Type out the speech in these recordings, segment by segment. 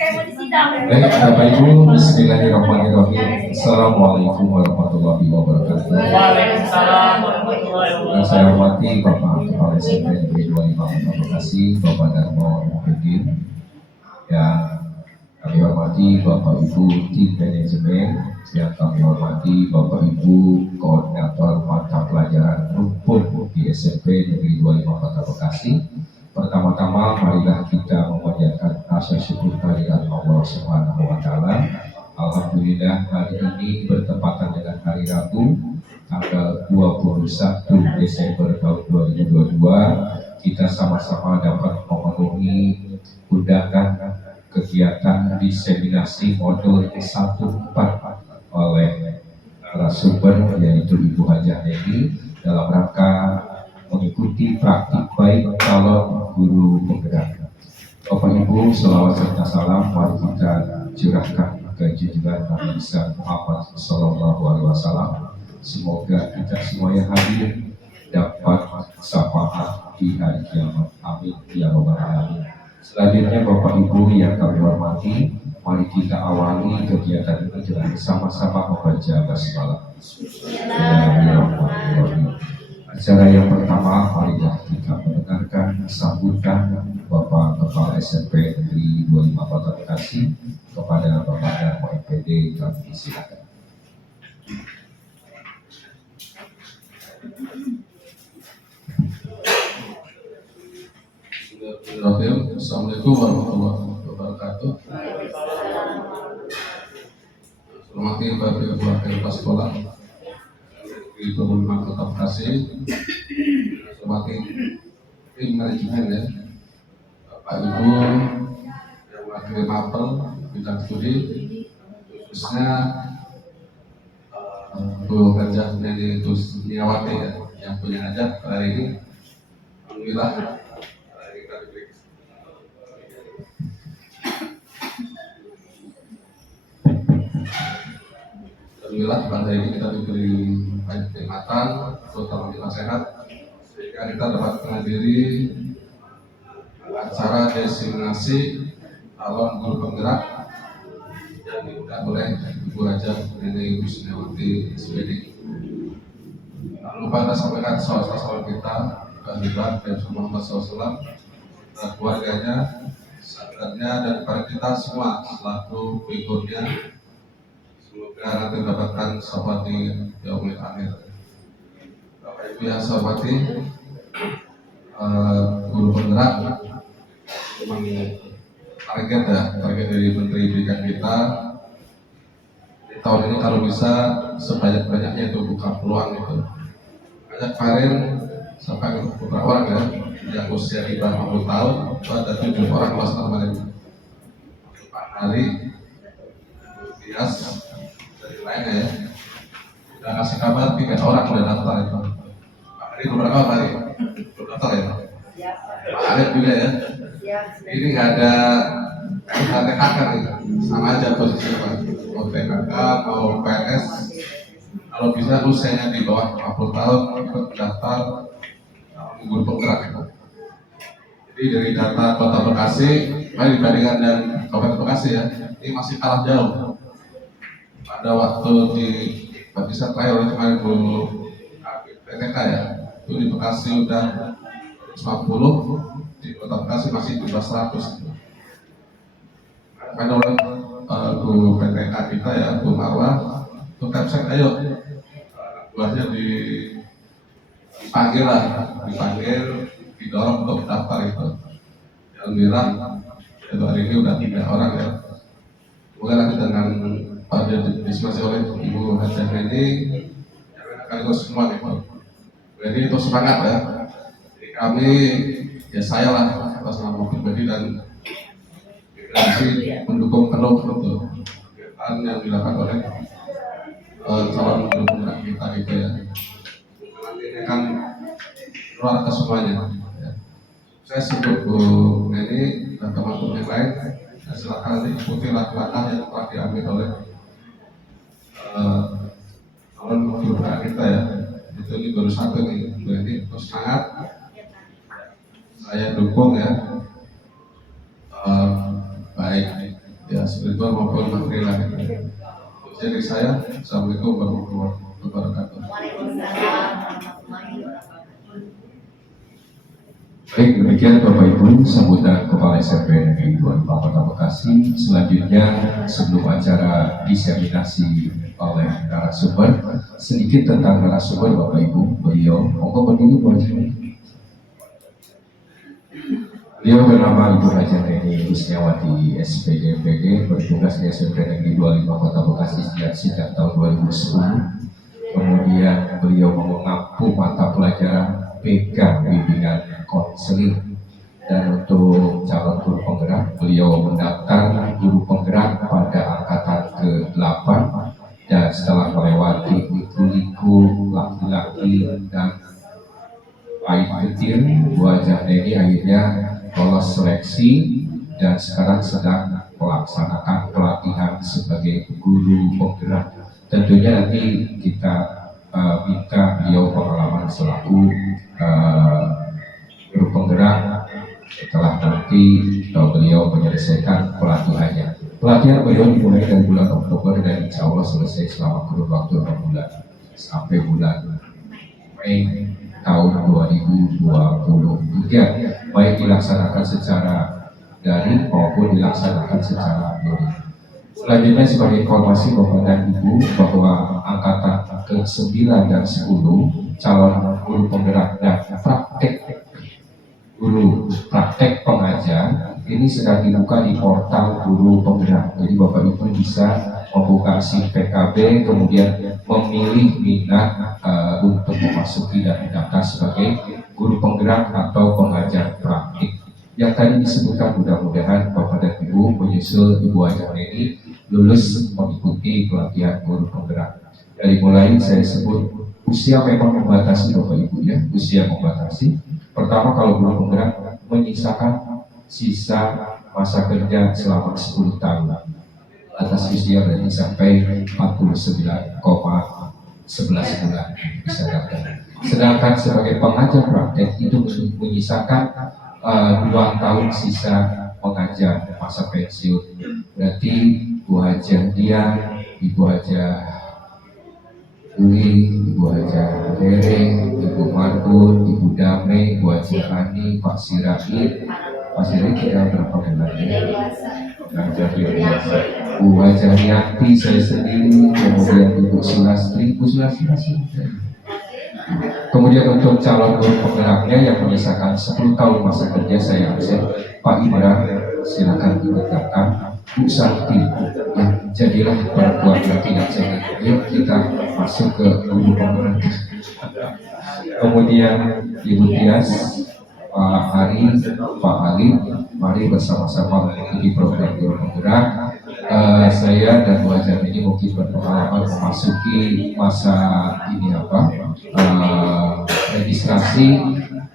Baik, Bapak Ibu, Bismillahirrahmanirrahim. Assalamualaikum warahmatullahi wabarakatuh. Waalaikumsalam warahmatullahi Yang saya wabarakatuh. hormati Bapak Kepala SMP Negeri 2 Imam Kota Bekasi, Bapak Darmo Muhyiddin. Yang kami hormati Bapak Ibu tim manajemen, yang kami hormati Bapak Ibu koordinator mata pelajaran rumpun di SMP Negeri 2 Imam Kota Bekasi. Pertama-tama marilah kita memanjatkan rasa syukur kehadirat Allah Subhanahu wa taala. Alhamdulillah hari ini bertepatan dengan hari Rabu tanggal 21 Desember tahun 2022, kita sama-sama dapat memenuhi undangan kegiatan diseminasi modul 1-4 oleh narasumber yaitu Ibu Hajah Nedi dalam rangka mengikuti praktik baik calon guru penggerak. Bapak Ibu, selawat serta salam mari kita curahkan ke junjungan Nabi Muhammad Sallallahu Alaihi Wasallam. Semoga kita semua yang hadir dapat syafaat di hari kiamat. Amin ya rabbal alamin. Selanjutnya Bapak Ibu yang kami hormati, mari kita awali kegiatan ini dengan sama-sama membaca basmalah. Bismillahirrahmanirrahim. Acara yang pertama, marilah kita mendengarkan sambutan Bapak Kepala SMP Negeri 25 Kota Bekasi kepada Bapak Darmo MPD. Kami silakan. Assalamualaikum warahmatullahi wabarakatuh. Hormati Bapak Ibu Kepala Sekolah di 25 Kota Bekasi, hormati tim manajemen ya, Bapak Ibu yang wakil mapel bidang studi, khususnya Bu Hajah Nedi Tusniawati ya, yang punya hajat hari ini. Alhamdulillah Alhamdulillah pada hari ini kita diberi banyak nikmatan, terutama kita sehat, sehingga kita dapat menghadiri acara destinasi calon guru penggerak yang diundang oleh Ibu Hajah Nedi Tusniawati SPD. Tak lupa kita sampaikan salam kita kehadiran dan Muhammad SAW dan keluarganya, sahabatnya dan para kita semua selaku pengikutnya. Semoga nanti mendapatkan syafaat di yaumil akhir. Bapak Ibu yang saya hormati, guru penggerak memang target dari Menteri Pendidikan kita di tahun ini kalau bisa sebanyak-banyaknya itu buka peluang itu. Banyak kemarin sampai beberapa orang ya yang usia di bawah 50 tahun itu ada 7 orang kelas kemarin. Pak Hari, Tias, lainnya ya, udah kasih kabar 3 orang udah daftar itu. Pak Ari beberapa hari belum daftar ya, Pak Arif juga ya. Ini nggak ada TKK nih, sama aja posisinya Pak. Mau TKK mau PNS, kalau bisa usianya di bawah 50 tahun ikut daftar guru penggerak itu. Jadi dari data Kota Bekasi, mari dibandingkan dengan Kabupaten Bekasi ya, ini masih kalah jauh. Pada waktu di Bapisa terakhir oleh kemarin Bu PTK ya, itu di Bekasi udah 50, di Kota Bekasi masih di bawah 100. Karena oleh Bu PTK kita ya, Bu Marwah, itu website ayo, buahnya dipanggil lah, didorong untuk daftar itu. Alhamdulillah, itu hari ini udah 3 orang ya. Semoga nanti dengan pada diskusi oleh Ibu Hajah ini sekaligus semua nih Pak. Jadi itu semangat ya. Jadi kami ya saya lah atas nama pribadi dan mendukung penuh itu kegiatan yang dilakukan oleh calon guru penggerak kita gitu ya. Nanti ini kan keluar ke semuanya. Ya. Saya sebut Bu Neni dan teman-teman yang lain. Silakan diikuti langkah-langkah yang telah diambil oleh calon guru kita ya. Itu ini baru satu nih, jadi terus sangat saya dukung ya, baik ya spiritual maupun material. Jadi saya, Assalamualaikum warahmatullahi wabarakatuh. Baik, demikian Bapak Ibu sambutan Kepala SMP Negeri 25 Kota Bekasi. Selanjutnya sebelum acara diseminasi oleh narasumber, sedikit tentang narasumber Bapak Ibu. Beliau, monggo berdiri Bu Haji. Beliau bernama Ibu Haji Neni Husniawati SPD MPD, bertugas di SMP Negeri 25 Kota Bekasi sejak tahun 2010. Kemudian beliau mengampu mata pelajaran PK bimbingan konseling, dan untuk calon guru penggerak beliau mendaftar guru penggerak pada angkatan ke-8, dan setelah melewati liku-liku laki-laki dan baik kecil, Bu Haji Neni akhirnya lolos seleksi dan sekarang sedang melaksanakan pelatihan sebagai guru penggerak. Tentunya nanti kita minta beliau pengalaman selaku guru penggerak setelah nanti beliau menyelesaikan pelatihannya. Pelatihan beliau dimulai dari bulan Oktober dan insya Allah selesai selama kurun waktu 6 bulan sampai bulan Mei tahun 2023, baik dilaksanakan secara daring maupun dilaksanakan secara luring. Selanjutnya sebagai informasi Bapak dan Ibu bahwa angkatan ke-9 dan 10 calon guru penggerak dan praktek pengajar ini sedang dibuka di portal guru penggerak. Jadi Bapak Ibu bisa membuka SIM PKB, kemudian memilih minat untuk memasuki dan mendaftar sebagai guru penggerak atau pengajar praktik. Yang tadi disebutkan, mudah-mudahan Bapak dan Ibu menyusul Ibu Haji Neni lulus mengikuti pelatihan guru penggerak. Dari mulai saya sebut usia memang membatasi Bapak Ibu ya, usia membatasi. Pertama, kalau guru penggerak menyisakan sisa masa kerja selama 10 tahun. Atas usia berarti sampai 49,11 bulan bisa daftar. Sedangkan sebagai pengajar praktek itu menyisakan 2 tahun sisa mengajar masa pensiun. Berarti Bu Haji dia, Ibu Haji Dwi, Ibu Haji Rere, Ibu Mardun, Ibu Dame, Bu Haji Ani, Pak Sirait. Pak Sirait kita berapa bulan ya? Bu Haji Rianti, saya sendiri, kemudian Ibu Sulastri, kemudian untuk calon guru penggeraknya yang menyisakan 10 tahun masa kerja saya absen, Pak Ibra, silakan ditetapkan. Bu Sakti, ya, jadilah perempuan yang tidak jangan. Yuk kita masuk ke guru penggerak. Kemudian Ibu Tias, Pak Hari, Pak Ali, mari bersama-sama mengikuti program guru penggerak. Saya dan Bu Haji ini mungkin berpengalaman memasuki masa ini registrasi.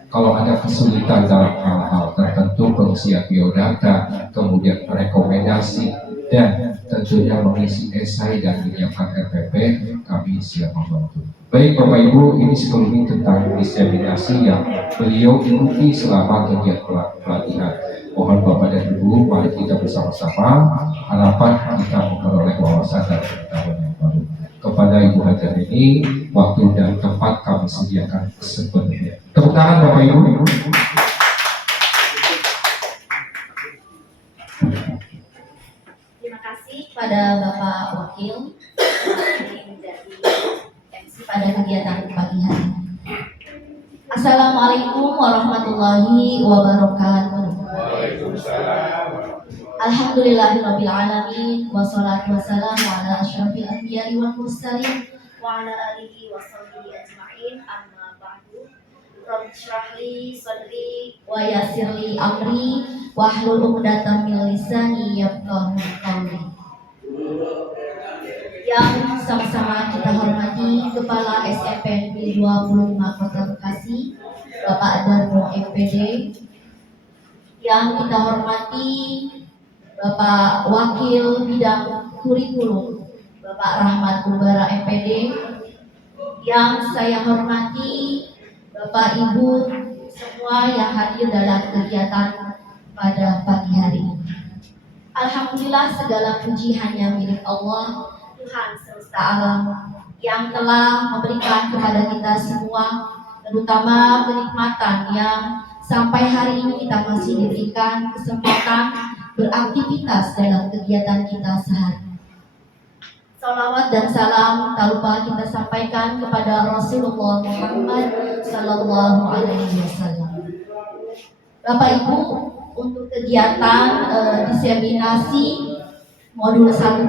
Kalau ada kesulitan dalam hal-hal tertentu, pengisian biodata, kemudian rekomendasi, dan tentunya mengisi esai dan menyiapkan RPP, kami siap membantu. Baik Bapak Ibu, ini sekelumit tentang diseminasi yang beliau ikuti selama kegiatan pelatihan. Mohon Bapak dan Ibu, mari kita bersama-sama harapan kita memperoleh wawasan dan pengetahuan yang baru. Kepada Ibu Haji ini, waktu dan tempat kami sediakan sepenuhnya. Tepuk tangan Bapak Ibu. Terima kasih pada Bapak Wakil yang menjadi MC pada kegiatan pagi hari. Assalamualaikum warahmatullahi wabarakatuh. Alhamdulillahirabbil alamin, wassalatu wassalamu ala asyrafil anbiya'i wal mursalin wa ala alihi washabbihi ajma'in, amma ba'du. Rabbi shrah li sadri wa yassir li amri wahlul 'uqdatam min lisani yafqahu qawli. Yang sama-sama kita hormati Kepala SMP Negeri 25 Kota Bekasi, Bapak Darmo MPD. Yang kita hormati Bapak Wakil Bidang Kurikulum, Bapak Rahmat Ubara MPD. Yang saya hormati Bapak Ibu semua yang hadir dalam kegiatan pada pagi hari ini. Alhamdulillah segala puji hanya milik Allah, Tuhan semesta alam, yang telah memberikan kepada kita semua, terutama kenikmatan yang sampai hari ini kita masih diberikan kesempatan beraktivitas dalam kegiatan kita sehari. Salawat dan salam tak lupa kita sampaikan kepada Rasulullah Muhammad Sallallahu Alaihi Wasallam. Bapak Ibu, untuk kegiatan diseminasi modul 1.4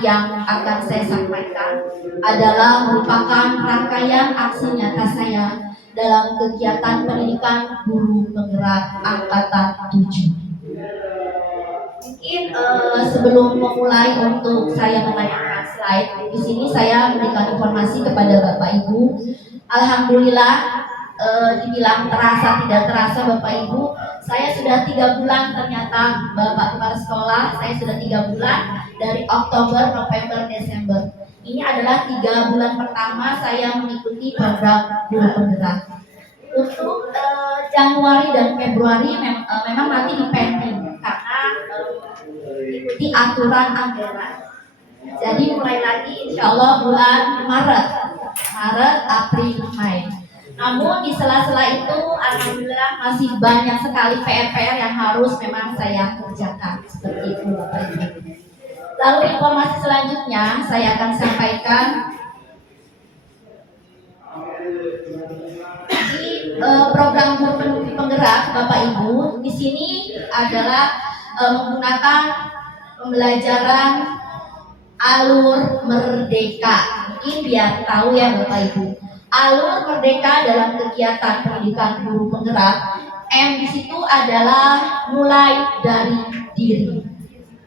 yang akan saya sampaikan adalah merupakan rangkaian aksi nyata saya dalam kegiatan pendidikan guru penggerak angkatan 7. Mungkin sebelum memulai untuk saya menanyakan slide, di sini saya memberikan informasi kepada Bapak Ibu. Alhamdulillah, dibilang terasa tidak terasa Bapak Ibu, saya sudah 3 bulan ternyata Bapak Kepala Sekolah, saya sudah 3 bulan dari Oktober, November, Desember. Ini adalah 3 bulan pertama saya mengikuti program guru penggerak. Untuk Januari dan Februari memang nanti dipending karena ikuti aturan anggaran. Jadi mulai lagi insya Allah bulan Maret, April, Mei. Namun di sela-sela itu alhamdulillah masih banyak sekali PR-PR yang harus memang saya kerjakan seperti itu Bapak Ibu. Lalu informasi selanjutnya saya akan sampaikan di program guru penggerak Bapak Ibu. Di sini adalah menggunakan pembelajaran alur merdeka. Mungkin biar tahu ya Bapak Ibu. Alur merdeka dalam kegiatan pendidikan guru penggerak, M di situ adalah mulai dari diri.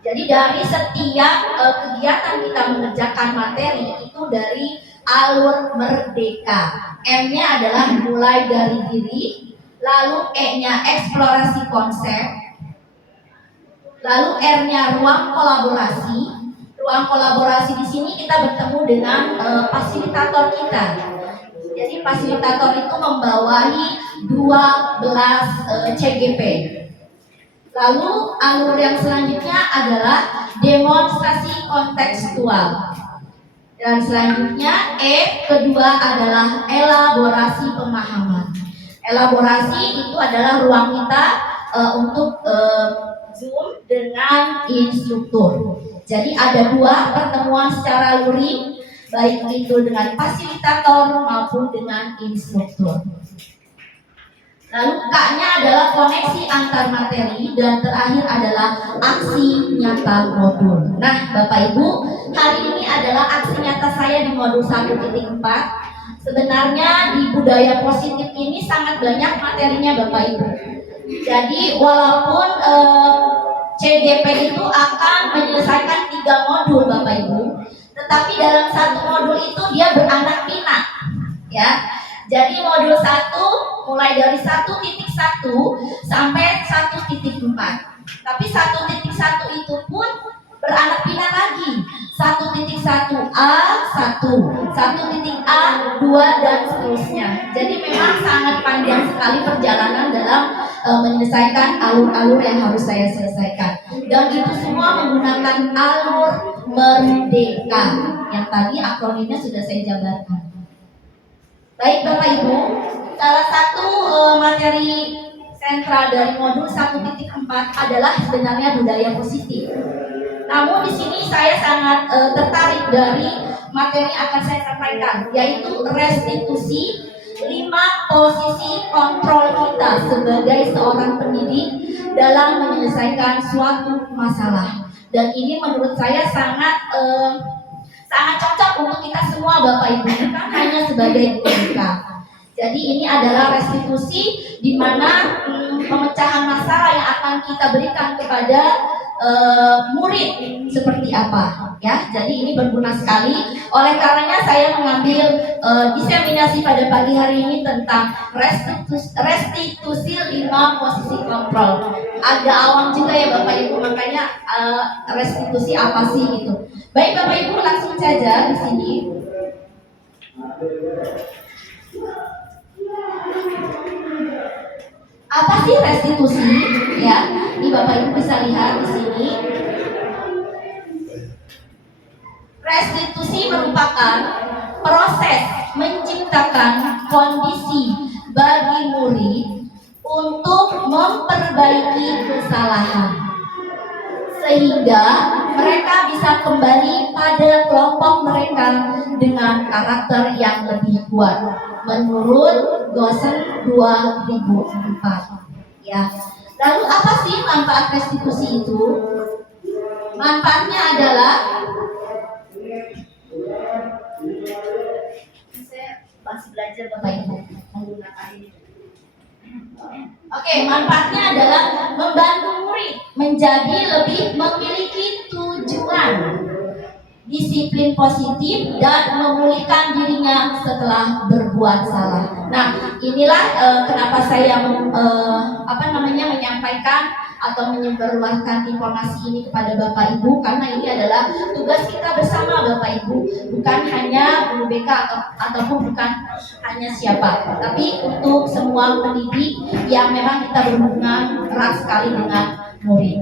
Jadi dari setiap kegiatan kita mengerjakan materi itu dari alur merdeka. M-nya adalah mulai dari diri, lalu E-nya eksplorasi konsep, lalu R-nya ruang kolaborasi. Ruang kolaborasi di sini kita bertemu dengan fasilitator kita. Jadi fasilitator itu membawahi 12 CGP. Lalu alur yang selanjutnya adalah demonstrasi kontekstual. Dan selanjutnya E kedua adalah elaborasi pemahaman. Elaborasi itu adalah ruang kita untuk Zoom dengan instruktur. Jadi ada 2 pertemuan secara luring, baik itu dengan fasilitator maupun dengan instruktur. Lalu K-nya adalah koneksi antar materi dan terakhir adalah aksi nyata modul. Nah, Bapak Ibu, hari ini adalah aksi nyata saya di modul 1.4. Sebenarnya di budaya positif ini sangat banyak materinya Bapak Ibu. Jadi walaupun CGP itu akan menyelesaikan 3 modul Bapak Ibu, tetapi dalam satu modul itu dia beranak pinak, ya. Jadi modul 1 mulai dari 1.1 sampai 1.4. Tapi 1.1 itu pun beranak pinak lagi. 1.1A 1, 1.A 2 dan seterusnya. Jadi memang sangat panjang sekali perjalanan dalam menyelesaikan alur-alur yang harus saya selesaikan. Dan itu semua menggunakan alur merdeka yang tadi akronimnya sudah saya jabarkan. Baik Bapak Ibu, salah satu materi sentral dari modul 1.4 adalah sebenarnya budaya positif. Namun di sini saya sangat tertarik dari materi yang akan saya sampaikan, yaitu restitusi 5 posisi kontrol kita sebagai seorang pendidik dalam menyelesaikan suatu masalah. Dan ini menurut saya sangat cocok untuk kita semua Bapak Ibu, bukan hanya sebagai guru. Jadi ini adalah restitusi di mana pemecahan masalah yang akan kita berikan kepada murid seperti apa, ya. Jadi ini berguna sekali. Oleh karenanya saya mengambil diseminasi pada pagi hari ini tentang restitusi 5 posisi kontrol. Agak awam juga ya Bapak Ibu, makanya restitusi apa sih gitu. Baik Bapak Ibu, langsung saja di sini. Apa sih restitusi? Ya, Ini Bapak Ibu bisa lihat di sini. Restitusi merupakan proses menciptakan kondisi bagi murid untuk memperbaiki kesalahan sehingga mereka bisa kembali pada kelompok mereka dengan karakter yang lebih kuat menurut Gosen 2004 ya. Lalu apa sih manfaat restitusi itu? Manfaatnya adalah saya masih belajar Bapak Ibu menggunakan ini. Oke, manfaatnya adalah membantu murid menjadi lebih memiliki tujuan, disiplin positif, dan memulihkan dirinya setelah berbuat salah. Nah, inilah kenapa saya menyampaikan atau menyebarluaskan informasi ini kepada Bapak Ibu, karena ini adalah tugas kita bersama Bapak Ibu, bukan hanya guru BK ataupun bukan hanya siapa, tapi untuk semua pendidik yang memang kita berhubungan erat sekali dengan murid.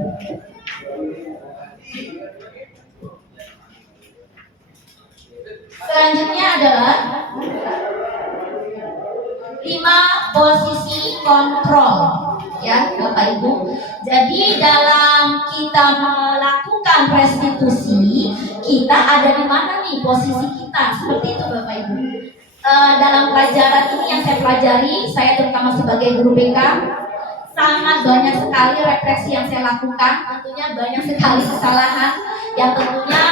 Selanjutnya adalah 5 posisi kontrol ya Bapak Ibu. Jadi dalam kita melakukan restitusi, kita ada di mana nih posisi kita? Seperti itu Bapak Ibu. Dalam pelajaran ini yang saya pelajari, saya terutama sebagai guru BK, sangat banyak sekali refleksi yang saya lakukan. Tentunya banyak sekali kesalahan yang tentunya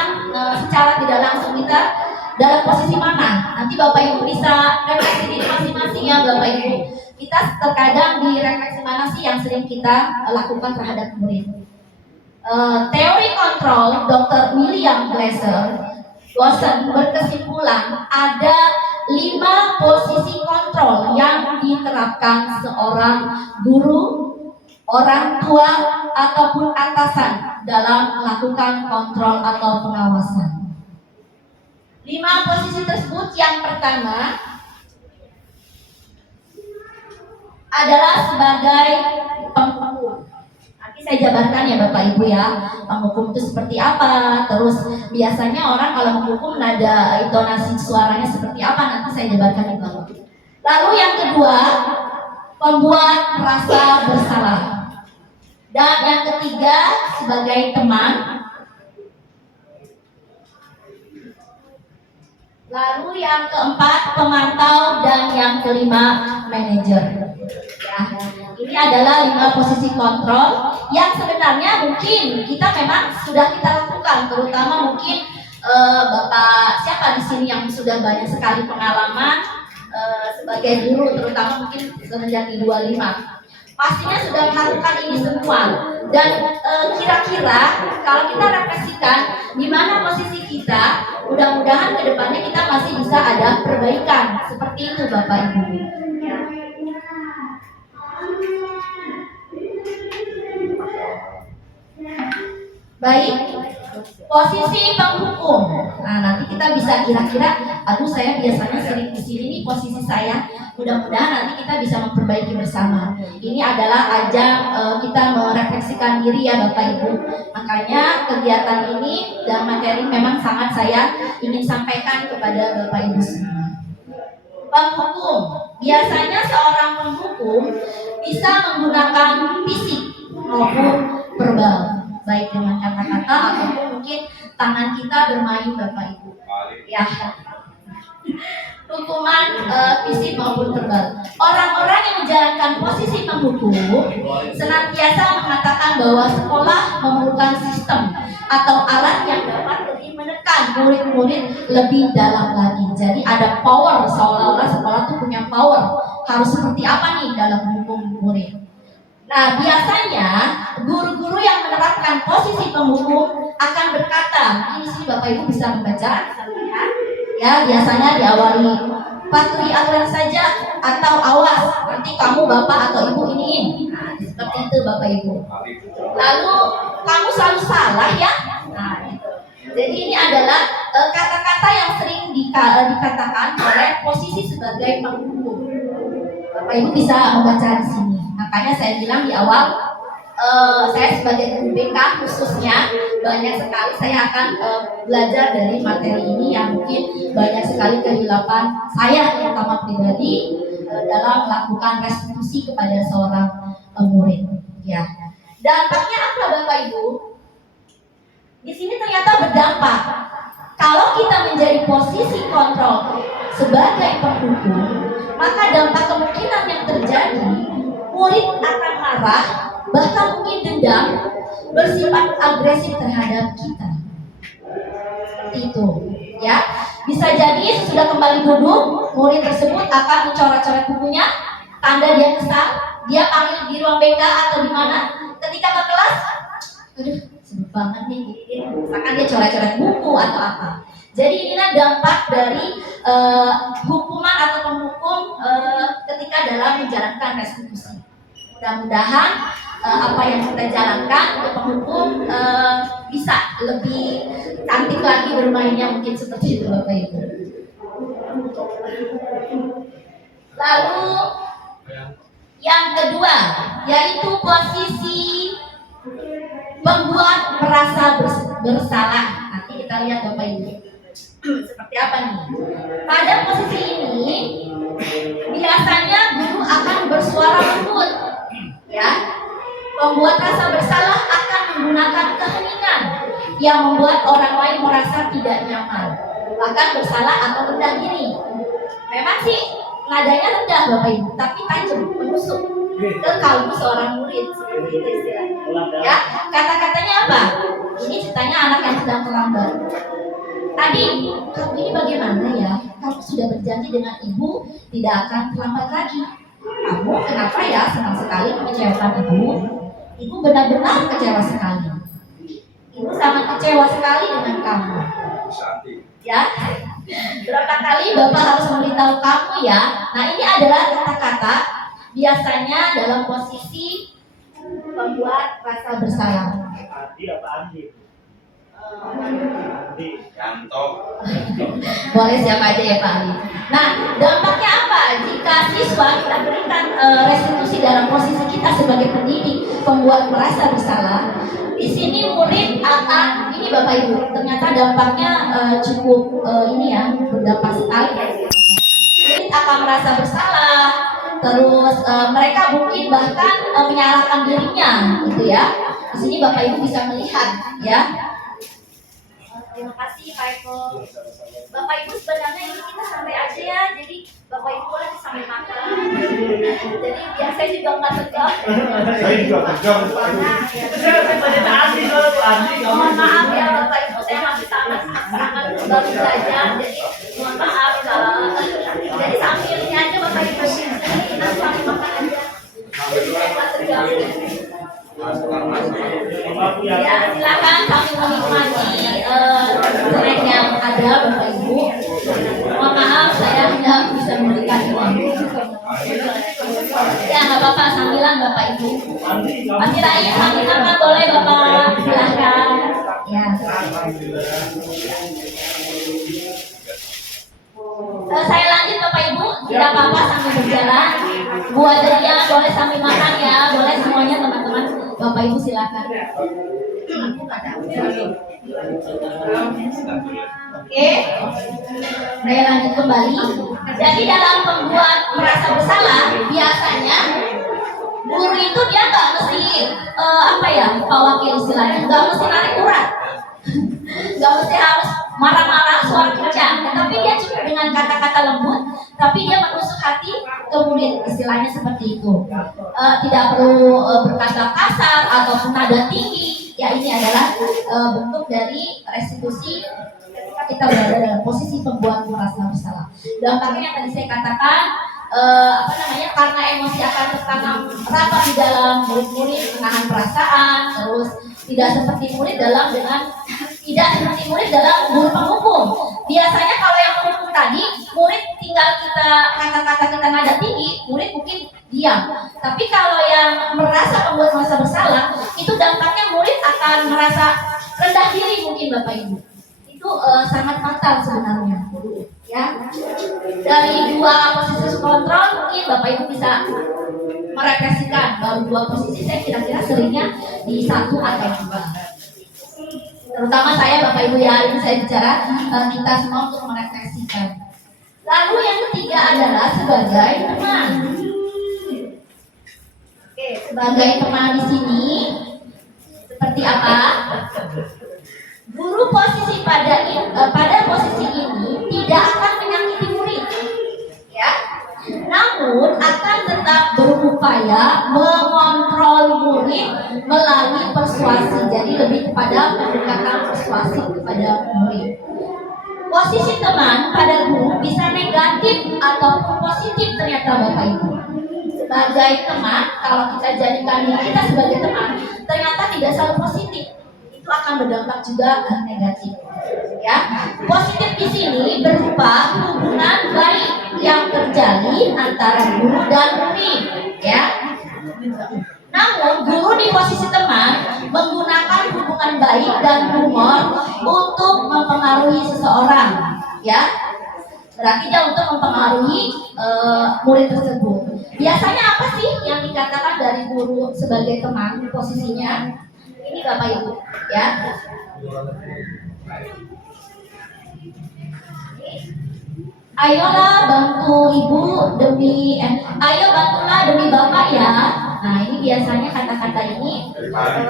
secara tidak langsung kita dalam posisi mana. Nanti Bapak Ibu bisa refleksi diri masing-masing ya Bapak Ibu. Kita terkadang di refleksi mana sih yang sering kita lakukan terhadap murid. Teori kontrol Dr. William Glasser Gosen berkesimpulan ada 5 posisi kontrol yang diterapkan seorang guru, orang tua, ataupun atasan dalam melakukan kontrol atau pengawasan. 5 posisi tersebut, yang pertama adalah sebagai penghukum. Nanti saya jabarkan ya Bapak Ibu ya, penghukum itu seperti apa, terus biasanya orang kalau menghukum nada intonasi suaranya seperti apa, nanti saya jabarkan di bawah. Lalu yang kedua, pembuat merasa bersalah. Dan yang ketiga, sebagai teman. Lalu yang keempat, pemantau, dan yang kelima, manajer. Ya, ini adalah 5 posisi kontrol yang sebenarnya mungkin kita memang sudah kita lakukan, terutama mungkin Bapak siapa di sini yang sudah banyak sekali pengalaman sebagai guru, terutama mungkin semenjak di 25. Pastinya sudah melakukan ini semua. Dan kira-kira kalau kita refleksikan di mana posisi kita, mudah-mudahan kedepannya kita masih bisa ada perbaikan. Seperti itu Bapak Ibu. Baik, posisi penghukum. Nah, nanti kita bisa kira-kira, aduh saya biasanya sering di sini nih posisi saya. Mudah-mudahan nanti kita bisa memperbaiki bersama. Ini adalah ajang kita merefleksikan diri ya Bapak Ibu. Makanya kegiatan ini dan materi memang sangat saya ingin sampaikan kepada Bapak Ibu semua. Penghukum, biasanya seorang penghukum bisa menggunakan fisik maupun verbal, baik dengan kata-kata ataupun mungkin tangan kita bermain Bapak Ibu. Ya. Hukuman fisik maupun verbal. Orang-orang yang menjalankan posisi penghukum senantiasa mengatakan bahwa sekolah memerlukan sistem atau alat yang dapat lebih menekan murid-murid lebih dalam lagi. Jadi ada power, seolah-olah sekolah itu punya power. Harus seperti apa nih dalam menghukum murid? Nah, biasanya guru-guru yang menerapkan posisi penghukum akan berkata, ini sih Bapak Ibu bisa membaca, bisa melihat. Ya, biasanya diawali patuhi aturan saja atau awas, nanti kamu Bapak atau Ibu iniin. Nah, seperti itu Bapak Ibu. Lalu kamu selalu salah ya. Nah, gitu. Jadi ini adalah kata-kata yang sering dikatakan oleh posisi sebagai penghukum. Bapak Ibu bisa membaca di sini. Makanya saya bilang di awal saya sebagai guru BK khususnya banyak sekali saya akan belajar dari materi ini yang mungkin banyak sekali kehilapan saya terutama pribadi dalam melakukan restitusi kepada seorang murid. Ya, dampaknya apa Bapak Ibu? Di sini ternyata berdampak. Kalau kita menjadi posisi kontrol sebagai penghukum, maka dampak kemungkinan yang terjadi murid akan marah, bahkan mungkin dendam, bersifat agresif terhadap kita. Seperti itu, ya. Bisa jadi sesudah kembali duduk, murid tersebut akan mencoret-coret bukunya, tanda dia kesal, dia panggil di ruang BK atau di mana. Ketika ke kelas, aduh, sebut banget nih, misalkan dia coret-coret buku atau apa. Jadi inilah dampak dari hukuman atau penghukum ketika dalam menjalankan restitusi. Mudah-mudahan apa yang kita jalankan untuk penghukum bisa lebih cantik lagi bermainnya, mungkin seperti itu Bapak Ibu. Lalu yang kedua yaitu posisi membuat merasa bersalah. Nanti kita lihat Bapak Ibu seperti apa nih. Pada posisi ini biasanya guru akan bersuara lembut, ya. Membuat rasa bersalah akan menggunakan keheningan yang membuat orang lain merasa tidak nyaman, bahkan bersalah atau rendah diri. Memang sih nadanya rendah Bapak Ibu, tapi tajam, menusuk ke kalbu seorang murid, seperti itu istilahnya. Ya, kata-katanya apa? Ini ceritanya anak yang sedang terlambat. Tadi, kamu ini bagaimana ya? Kamu sudah berjanji dengan ibu tidak akan terlambat lagi. Kamu kenapa ya senang sekali mengecewakan ibu? Ibu benar-benar kecewa sekali. Ibu sangat kecewa sekali dengan kamu. Ya, berapa kali Bapak harus memberitahu kamu ya? Nah, ini adalah kata-kata biasanya dalam posisi membuat rasa bersalah. Andi apa Andi? Boleh siapa aja ya Pak Ali. Nah, dampaknya apa jika siswa kita berikan restitusi dalam posisi kita sebagai pendidik pembuat merasa bersalah? Di sini murid akan, ini Bapak Ibu, ternyata dampaknya cukup ini ya, berdampak sekali. Murid akan merasa bersalah, terus mereka mungkin bahkan menyalahkan dirinya, gitu ya. Di sini Bapak Ibu bisa melihat, ya. Terima kasih Pak Eko. Bapak Ibu sebenarnya ini kita santai aja ya, jadi Bapak Ibu boleh sambil makan. Jadi biar saya juga nggak tegang. Saya juga tegang. Saya pada Andi kalau Andi. Mohon maaf ya Bapak Ibu, saya masih sangat baru belajar, jadi mohon maaf kalau. Jadi sambil ini aja Bapak Ibu, kita sambil makan aja. Jadi saya nggak tegang. Ya, silakan kami menikmati snack yang ada Bapak Ibu. Mohon maaf saya tidak bisa memberikan ini. Ya nggak apa-apa, sambilan Bapak Ibu. Masih lain sambil makan boleh Bapak, silakan. Ya. Saya lanjut Bapak Ibu, tidak apa-apa sambil berjalan. Bu Adria boleh sambil makan ya, boleh semuanya teman-teman. Bapak Ibu silakan. Oke, saya lanjut kembali. Jadi dalam membuat merasa bersalah, biasanya guru itu dia nggak mesti apa ya, Pak Wakil istilahnya, nggak mesti narik urat, nggak mesti harus marah-marah suara kencang, tetapi dia cukup dengan kata-kata lembut, tapi dia menusuk hati kemudian istilahnya seperti itu. Tidak perlu berkata kasar ataupun nada tinggi. Ya ini adalah bentuk dari restitusi ketika kita berada dalam posisi pembuat merasa bersalah. Dampaknya yang tadi saya katakan karena emosi akan tertanam rapat di dalam murid-murid, menahan perasaan, terus tidak seperti murid dalam guru penghukum. Biasanya kalau yang penghukum tadi, murid tinggal kata-kata kita nada tinggi, murid mungkin diam. Tapi kalau yang merasa pembuat merasa bersalah, itu dampaknya murid akan merasa rendah diri mungkin Bapak Ibu. Itu sangat fatal sebenarnya. Ya, dari dua posisi kontrol mungkin Bapak Ibu bisa merefleksikan. Baru 2 posisi saya kira-kira seringnya di 1 atau 2. Terutama saya Bapak Ibu ya, ini saya bicara kita semua untuk merefleksikan. Lalu yang ketiga adalah sebagai teman. Oke, sebagai teman di sini seperti apa? Guru posisi pada posisi ini tidak akan menyakiti murid, ya. Namun akan tetap berupaya mengontrol murid melalui persuasi. Jadi lebih kepada pendekatan persuasi kepada murid. Posisi teman pada guru bisa negatif ataupun positif ternyata Bapak Ibu. Sebagai teman, kalau kita jadikan diri kita sebagai teman, ternyata tidak selalu positif. Itu akan berdampak juga negatif. Ya, positif di sini berupa hubungan baik yang terjalin antara guru dan murid. Ya. Namun guru di posisi teman menggunakan hubungan baik dan humor untuk mempengaruhi seseorang, ya. Berarti dia untuk mempengaruhi murid tersebut. Biasanya apa sih yang dikatakan dari guru sebagai teman posisinya? Ini Bapak Ibu, ya. Ayolah bantu ibu ayo bantulah demi bapak ya. Nah ini biasanya kata-kata ini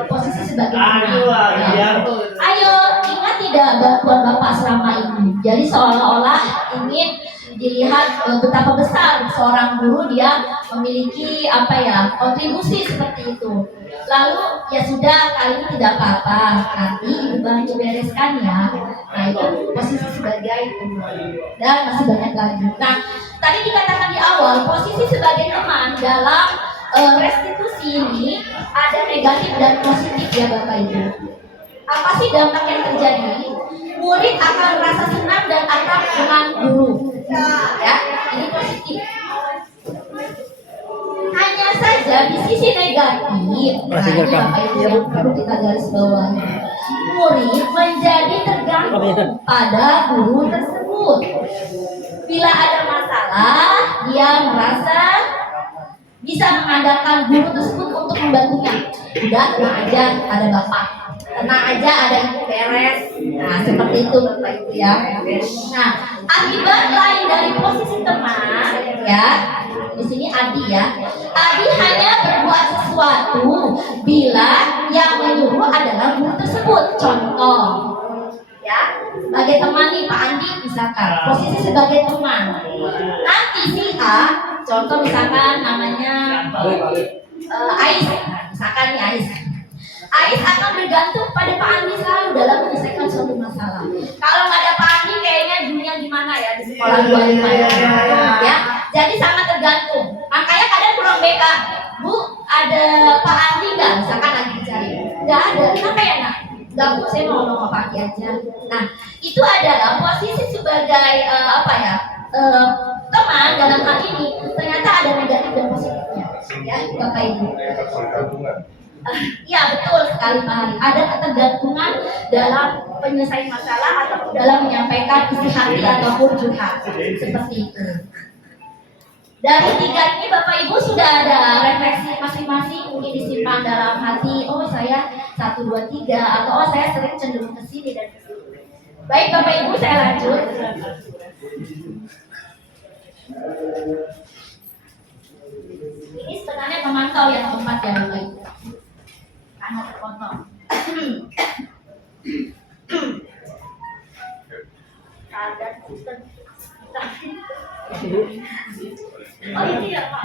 posisi sebagai teman. Ya. Ayo ingat tidak bantuan bapak selama ini. Jadi seolah-olah ingin dilihat betapa besar seorang guru dia memiliki kontribusi seperti itu. Lalu ya sudah kali ini tidak apa-apa, nanti ibu bantu bereskan ya. Nah itu posisi sebagai teman. Dan masih banyak lagi. Nah tadi dikatakan di awal posisi sebagai teman dalam restitusi ini ada negatif dan positif ya Bapak Ibu. Apa sih dampak yang terjadi? Murid akan merasa senang dan akrab dengan guru. Ya, ini positif. Hanya saja di sisi negatif, ini Bapak Ibu yang perlu kita garis bawahi. Murid menjadi tergantung pada guru tersebut. Bila ada masalah, dia merasa bisa mengandalkan guru tersebut untuk membantunya. Udah tenang aja, ada bapak. Tenang aja, ada ibu beres. Nah seperti itu Bapak Ibu ya. Nah akibat lain dari posisi teman ya, di sini Adi ya. Adi hanya berbuat sesuatu bila yang menyuruh adalah guru tersebut. Contoh ya, sebagai teman nih Pak Andi misalkan posisi sebagai teman. Nanti si A, contoh misalkan namanya Ais, misalkan nih Ais. Ais akan bergantung pada Pak Andi selalu dalam menyelesaikan suatu masalah. Kalau nggak ada Pak Andi kayaknya dunia gimana ya di sekolah 25 ya. Jadi sangat tergantung. Makanya kadang kurang BK, Bu ada Pak Andi nggak? Misalkan lagi dicari, nggak ada. Kenapa ya nak? Nggak Bu, saya mau ngomong Pak Andi aja. Nah itu adalah posisi sebagai teman dalam hal ini ternyata ada negatif dan positifnya ya Bapak Ibu. Ya betul sekali Pak Hari. Ada ketergantungan dalam penyelesaian masalah atau dalam menyampaikan isi hati ataupun curhat seperti itu. Dari 3 ini Bapak Ibu sudah ada refleksi masing-masing, mungkin disimpan dalam hati. Oh saya 1, 2, 3 atau oh saya sering cenderung ke sini dan ke sini. Baik Bapak Ibu saya lanjut. Ini sebenarnya memantau yang keempat ya Bapak Ibu. Karena terpotong. Oh ini ya Pak.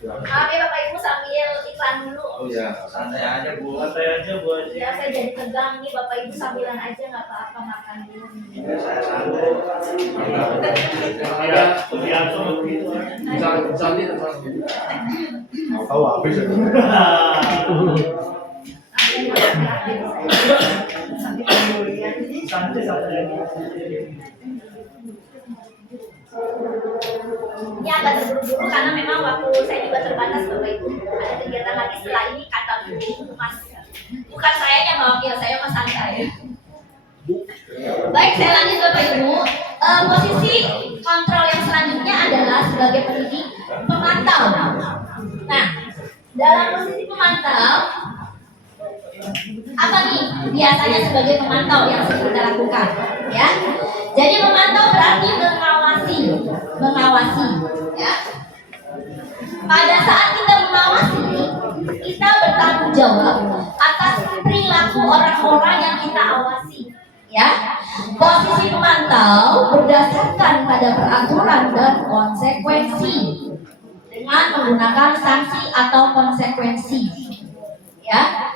Maaf ya Bapak Ibu sambil iklan dulu. Oh ya, santai aja Bu. Santai aja Bu. Ya saya jadi tegang nih Bapak Ibu sambilan aja nggak apa-apa makan dulu. Ya, saya sanggup. Ya, biasa begitu. Tahu habis ya. Santai. Ini agak terburu-buru karena memang waktu saya juga terbatas Bapak Ibu. Ada kegiatan lagi setelah ini kata Mas. Bukan saya yang mewakil, saya Mas santai. Baik, saya lanjut Bapak Ibu. Posisi kontrol yang selanjutnya adalah sebagai pendidik pemantau. Nah, dalam posisi pemantau, apa nih biasanya sebagai pemantau yang sering kita lakukan? Ya, jadi memantau berarti mengawasi, ya. Pada saat kita mengawasi, kita bertanggung jawab atas perilaku orang-orang yang kita awasi, ya. Posisi pemantau berdasarkan pada peraturan dan konsekuensi dengan menggunakan sanksi atau konsekuensi, ya.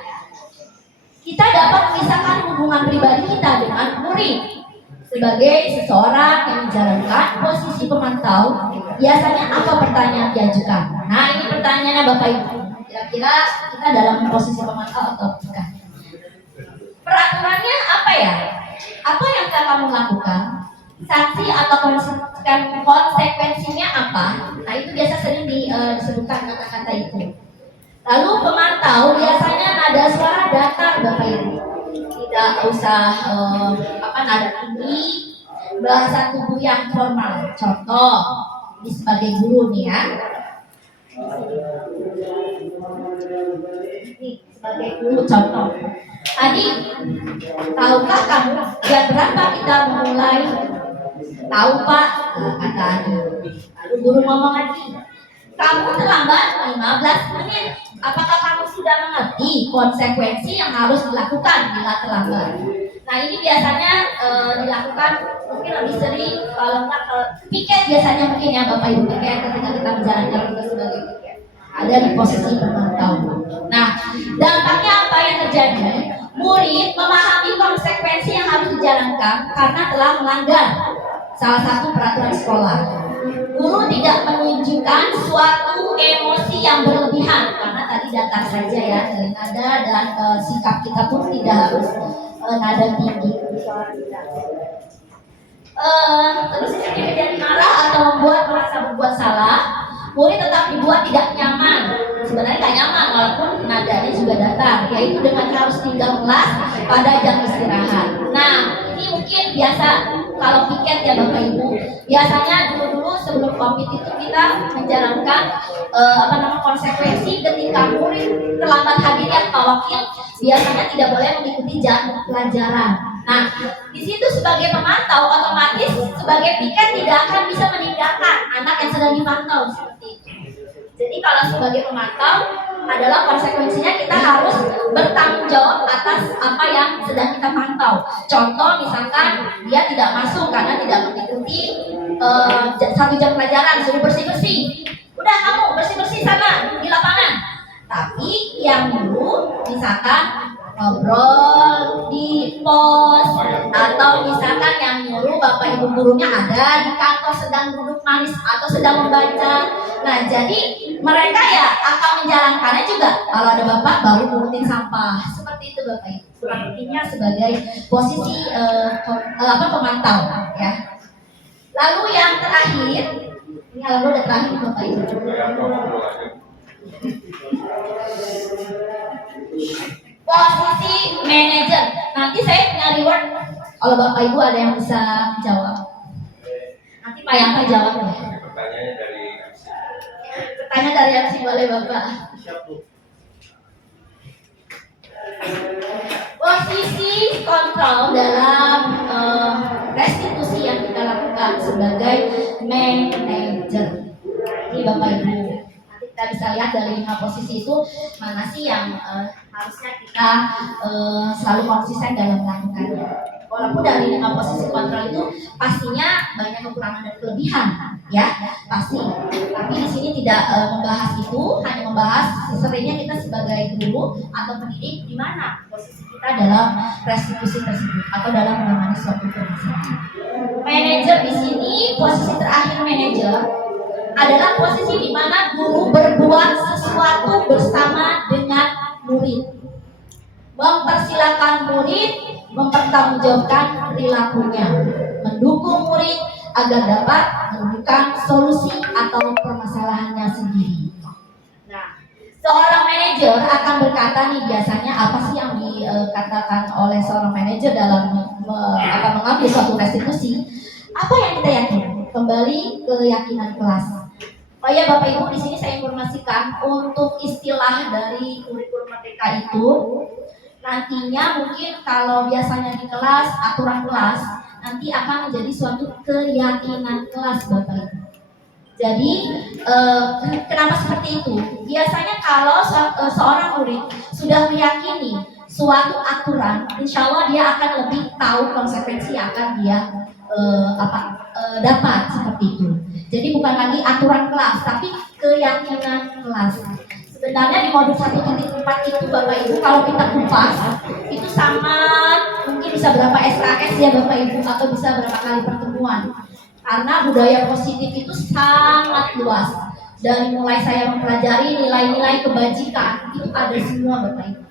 Kita dapat memisahkan hubungan pribadi kita dengan murid. Sebagai seseorang yang menjalankan posisi pemantau, biasanya apa pertanyaan diajukan? Nah, ini pertanyaannya Bapak Ibu. Kira-kira kita dalam posisi pemantau atau bukan? Peraturannya apa ya? Apa yang akan kamu lakukan? Sanksi atau konsekuensinya apa? Nah, itu biasa sering disebutkan kata-kata itu. Lalu pemantau biasanya nada suara datar Bapak Ibu. Tidak usah nada tinggi, bahasa tubuh yang formal. Contoh, ini sebagai guru nih ya. Ini sebagai guru contoh. Tadi, tahukah kamu jam berapa kita memulai? Tahu Pak, kata Adi. Lalu guru ngomong lagi, kamu terlambat 15 menit. Apakah kamu sudah mengerti konsekuensi yang harus dilakukan bila terlambat? Nah, ini biasanya dilakukan mungkin lebih sering kalau nggak ke piket biasanya mungkin ya Bapak Ibu, piket ketika kita menjalankan tugas sebagai piket. Ada di posisi pemantau. Nah, dampaknya apa yang terjadi? Murid memahami konsekuensi yang harus dijalankan karena telah melanggar salah satu peraturan sekolah. Guru tidak menunjukkan suatu emosi yang berlebihan karena tadi datar saja ya dari nada dan sikap kita pun tidak harus nada tinggi. Terus ini menjadi marah atau merasa berbuat salah, murid tetap dibuat tidak nyaman. Sebenarnya tidak nyaman walaupun nadanya juga datar, yaitu dengan harus tinggal kelas pada jam istirahat. Nah, ini mungkin biasa kalau piket ya Bapak Ibu. Biasanya dulu sebelum COVID itu kita menjalankan konsekuensi ketika murid terlambat hadir yang Pak Wakil biasanya tidak boleh mengikuti jam pelajaran. Nah, di situ sebagai pemantau otomatis sebagai piket tidak akan bisa meninggalkan anak yang sedang dipantau seperti itu. Jadi kalau sebagai pemantau adalah konsekuensinya kita harus bertanggung jawab atas apa yang sedang kita pantau. Contoh misalkan dia tidak masuk karena tidak mengikuti 1 jam pelajaran, suruh bersih-bersih. Udah kamu bersih-bersih sana di lapangan. Tapi yang dulu misalkan ngobrol di pos atau misalkan yang nyuruh Bapak Ibu gurunya ada di kantor sedang duduk manis atau sedang membaca. Nah, jadi mereka ya akan menjalankannya juga kalau ada Bapak baru ngurutin sampah. Seperti itu Bapak Ibu. Kurang lebihnya sebagai posisi pemantau ya. Lalu yang terakhir, ini lalu udah terakhir Bapak Ibu. Posisi manajer. Nanti saya punya reward kalau Bapak Ibu ada yang bisa jawab. Nanti Pak Yangka jawab ya. Pertanyaan dari MC boleh Bapak. Posisi kontrol dalam restitusi yang kita lakukan sebagai manajer. Ini Bapak Ibu. Nanti kita bisa lihat dari 5 posisi itu mana sih yang harusnya kita selalu konsisten dalam melakukannya. Walaupun dari 5 posisi kontrol itu pastinya banyak kekurangan dan kelebihan, ya pasti. Tapi di sini tidak membahas itu, hanya membahas seringnya kita sebagai guru atau pendidik di mana posisi kita dalam restitusi tersebut atau dalam menangani suatu permasalahan. Manajer di sini posisi terakhir manajer adalah posisi di mana guru berbuat sesuatu bersama dengan murid, mempersilakan murid mempertanggungjawabkan perilakunya, mendukung murid agar dapat menemukan solusi atau permasalahannya sendiri. Nah, seorang manajer akan berkata nih biasanya apa sih yang dikatakan oleh seorang manajer dalam mengambil suatu restitusi? Apa yang kita yakin? Kembali ke keyakinan kelas. Oh ya Bapak Ibu, di sini saya informasikan untuk istilah dari kurikulum merdeka itu nantinya mungkin kalau biasanya di kelas aturan kelas nanti akan menjadi suatu keyakinan kelas Bapak Ibu. Jadi kenapa seperti itu? Biasanya kalau seorang murid sudah meyakini suatu aturan, insya Allah dia akan lebih tahu konsekuensi yang akan dia dapat seperti itu. Jadi bukan lagi aturan kelas, tapi keyakinan kelas. Sebenarnya di modul 1.4 itu Bapak Ibu kalau kita kupas itu sangat mungkin bisa berapa SKS ya Bapak Ibu atau bisa berapa kali pertemuan. Karena budaya positif itu sangat luas. Dari mulai saya mempelajari nilai-nilai kebajikan itu ada semua Bapak Ibu.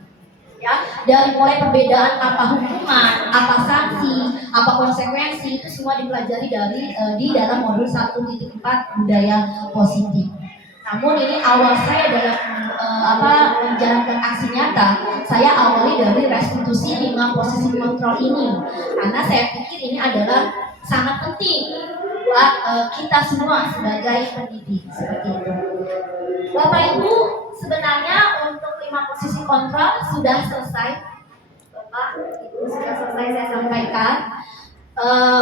Ya, dari mulai perbedaan apa hukuman, apa sanksi, apa konsekuensi itu semua dipelajari di dalam modul 1.4 budaya positif. Namun ini awal saya dalam menjalankan aksi nyata, saya awali dari restitusi 5 posisi kontrol ini, karena saya pikir ini adalah sangat penting buat kita semua sebagai pendidik seperti itu. Bapak Ibu, sebenarnya untuk 5 posisi kontrol sudah selesai. Bapak Ibu sudah selesai saya sampaikan.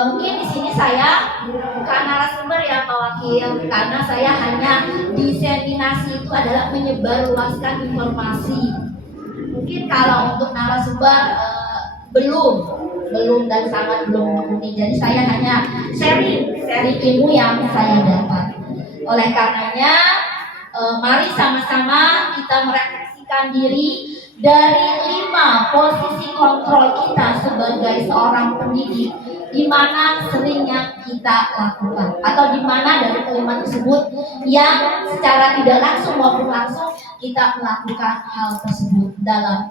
Mungkin di sini saya bukan narasumber ya Pak Wakil, karena saya hanya diseminasi itu adalah menyebarluaskan informasi. Mungkin kalau untuk narasumber belum dan sangat belum mumpuni. Jadi saya hanya sharing ilmu yang saya dapat. Oleh karenanya, mari sama-sama kita merefleksikan diri dari 5 posisi kontrol kita sebagai seorang pendidik, di mana seringnya kita lakukan atau di mana dari kelima tersebut yang secara tidak langsung maupun langsung kita melakukan hal tersebut dalam